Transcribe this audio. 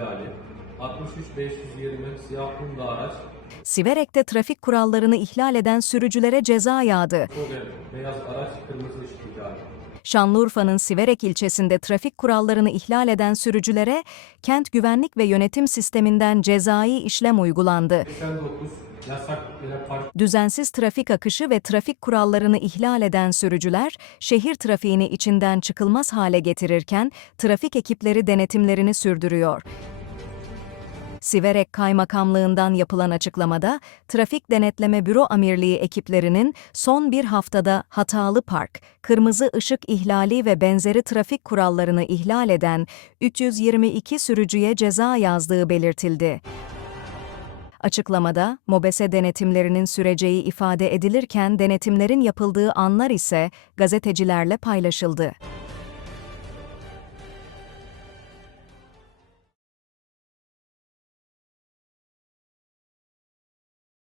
ihlali, 63520 siyah Honda araç, Siverek'te trafik kurallarını ihlal eden sürücülere ceza yağdı. Beyaz araç, kırmızı ışık ihlali. Şanlıurfa'nın Siverek ilçesinde trafik kurallarını ihlal eden sürücülere kent güvenlik ve yönetim sisteminden cezai işlem uygulandı. 89 yasak yere park Düzensiz trafik akışı ve trafik kurallarını ihlal eden sürücüler, şehir trafiğini içinden çıkılmaz hale getirirken trafik ekipleri denetimlerini sürdürüyor. Siverek Kaymakamlığından yapılan açıklamada, Trafik Denetleme Büro Amirliği ekiplerinin son bir haftada hatalı park, kırmızı ışık ihlali ve benzeri trafik kurallarını ihlal eden 322 sürücüye ceza yazdığı belirtildi. Açıklamada, MOBESE denetimlerinin süreceği ifade edilirken denetimlerin yapıldığı anlar ise gazetecilerle paylaşıldı.